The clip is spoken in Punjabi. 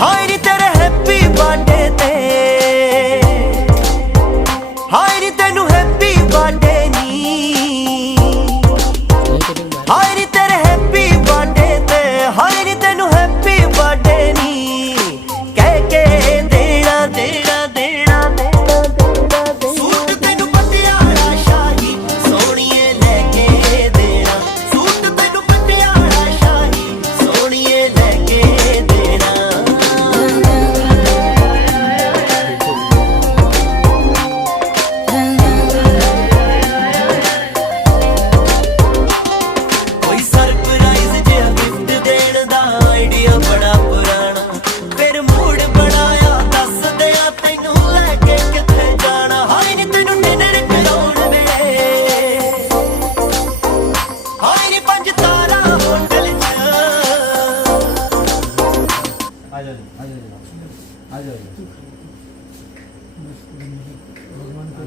ਹਾਏ ਨੀ ਤੇਰੇ ਹੈਪੀ ਬਰਥਡੇ ਤੇ, ਹਾਏ ਨੀ ਤੈਨੂੰ ਹੈਪੀ ਬਰਥਡੇ ਨੀ, ਹਾਏ ਨੀ ਤੇਰੇ ਹੈਪੀ ਬਰਥਡੇ ਤੇ, ਹਾਏ ਨੀ ਤੈਨੂੰ ਹੈਪੀ ਬਰਥਡੇ ਨੀ ਕਹਿ ਕੇ ਦੇਣਾ ਦੇਣਾ ਦੇਣਾ ਦੇਣਾ ਦੇਣਾ। ਸੂਟ ਤੈਨੂੰ ਪਟਿਆਲਾ ਸ਼ਾਹੀ ਸੋਹਣੀਏ ਲੈ ਕੇ ਦੇਣਾ, ਸੂਟ ਤੈਨੂੰ ਪਟਿਆਲਾ ਸ਼ਾਹੀ ਸੋਹਣੀਏ ਲੈ ਕੇ ਦੇਣਾ। ਕੋਈ ਸਰਪ੍ਰਾਈਜ਼ ਜਿਹਾ ਗਿਫਟ ਦੇਣ ਦਾ ਆਈਡੀਆ ਬੜਾ ਪੁਰਾਣਾ, ਫਿਰ ਮੂਡ ਬਣਾਇਆ ਦੱਸ ਦਿਆਂ ਤੈਨੂੰ ਲੈ ਕੇ ਕਿੱਥੇ ਜਾਣਾ। ਹਾਏ ਨੀ ਤੈਨੂੰ ਡਿਨਰ ਕਰਾਉਣ ਵੇ, ਹਾਏ ਨੀ 5 ਤਾਰਾ ਹੋਟਲ 'ਚ। आ जाओ आ जाओ आ जाओ। भगवान का